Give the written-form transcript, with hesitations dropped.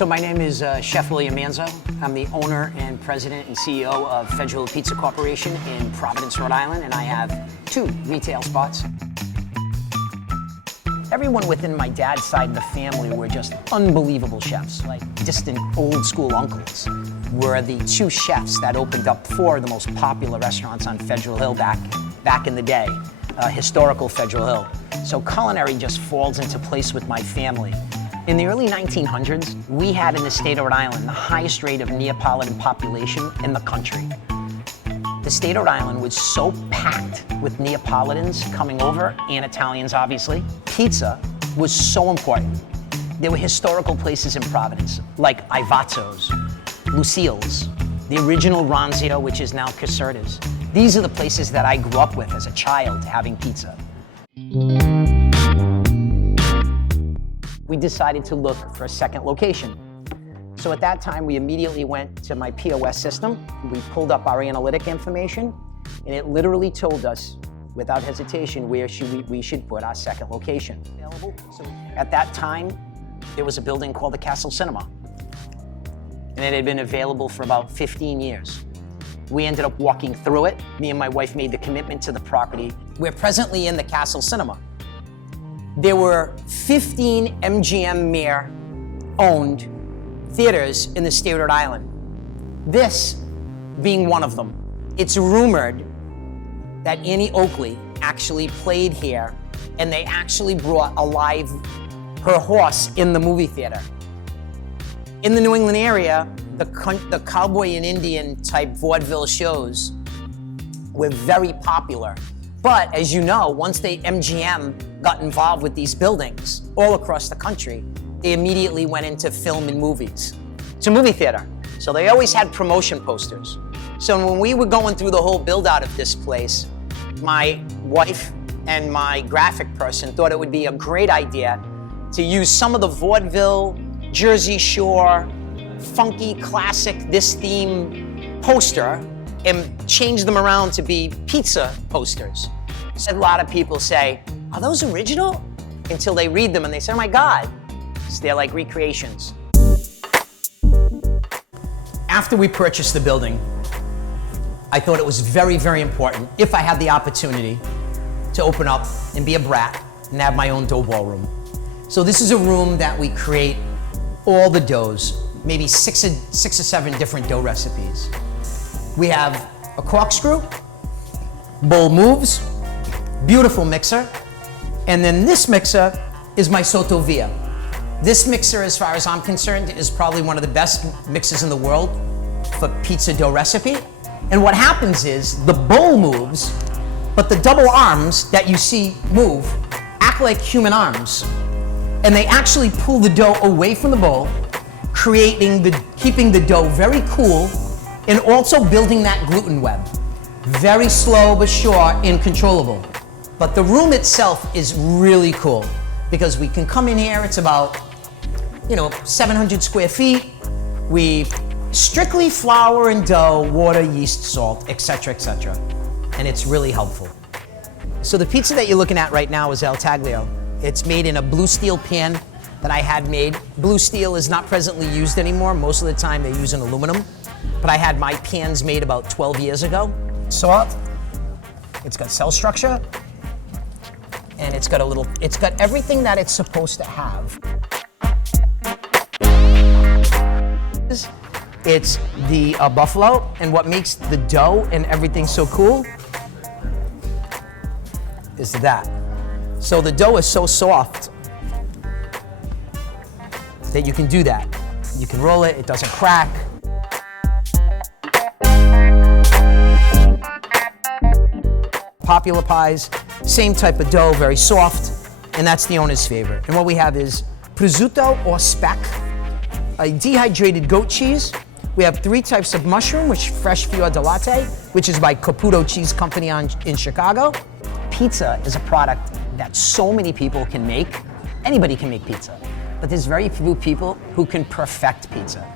So my name is Chef William Manzo. I'm the owner and president and CEO of Federal Pizza Corporation in Providence, Rhode Island, and I have 2 retail spots. Everyone within my dad's side of the family were just unbelievable chefs, like distant old school uncles. Were the 2 chefs that opened up 4 of the most popular restaurants on Federal Hill back in the day, historical Federal Hill. So culinary just falls into place with my family. In the early 1900s, we had in the state of Rhode Island the highest rate of Neapolitan population in the country. The state of Rhode Island was so packed with Neapolitans coming over, and Italians obviously. Pizza was so important. There were historical places in Providence, like Ivazzo's, Lucille's, the original Ronzio, which is now Caserta's. These are the places that I grew up with as a child having pizza. We decided to look for a second location. So at that time, we immediately went to my POS system. We pulled up our analytic information, and it literally told us, without hesitation, where we should put our second location. So at that time, there was a building called the Castle Cinema, and it had been available for about 15 years. We ended up walking through it. Me and my wife made the commitment to the property. We're presently in the Castle Cinema. There were 15 MGM mayor-owned theaters in the state of Rhode Island, this being one of them. It's rumored that Annie Oakley actually played here, and they actually brought alive her horse in the movie theater. In the New England area, the cowboy and Indian type vaudeville shows were very popular. But as you know, once MGM got involved with these buildings all across the country, they immediately went into film and movies. It's a movie theater, so they always had promotion posters. So when we were going through the whole build out of this place, my wife and my graphic person thought it would be a great idea to use some of the vaudeville, Jersey Shore, funky, classic, this theme poster and change them around to be pizza posters. A lot of people say, are those original? Until they read them and they say, oh my God. So they're like recreations. After we purchased the building, I thought it was very, very important, if I had the opportunity, to open up and be a brat and have my own dough ball room. So this is a room that we create all the doughs, maybe six or 7 different dough recipes. We have a corkscrew, bowl moves, beautiful mixer, and then this mixer is my Sotovia. This mixer, as far as I'm concerned, is probably one of the best mixers in the world for pizza dough recipe. And what happens is the bowl moves, but the double arms that you see move act like human arms. And they actually pull the dough away from the bowl, keeping the dough very cool, and also building that gluten web. Very slow but sure and controllable. But the room itself is really cool because we can come in here, it's about 700 square feet. We strictly flour and dough, water, yeast, salt, etc., etc. And it's really helpful. So the pizza that you're looking at right now is El Taglio. It's made in a blue steel pan that I had made. Blue steel is not presently used anymore. Most of the time they use an aluminum. But I had my pans made about 12 years ago. Soft, it's got cell structure, and it's got everything that it's supposed to have. It's the buffalo, and what makes the dough and everything so cool is that. So the dough is so soft that you can do that. You can roll it, it doesn't crack. Popular pies, same type of dough, very soft, and that's the owner's favorite. And what we have is prosciutto or speck, a dehydrated goat cheese. We have 3 types of mushroom, which fresh fior di latte, which is by Caputo Cheese Company in Chicago. Pizza is a product that so many people can make. Anybody can make pizza, but there's very few people who can perfect pizza.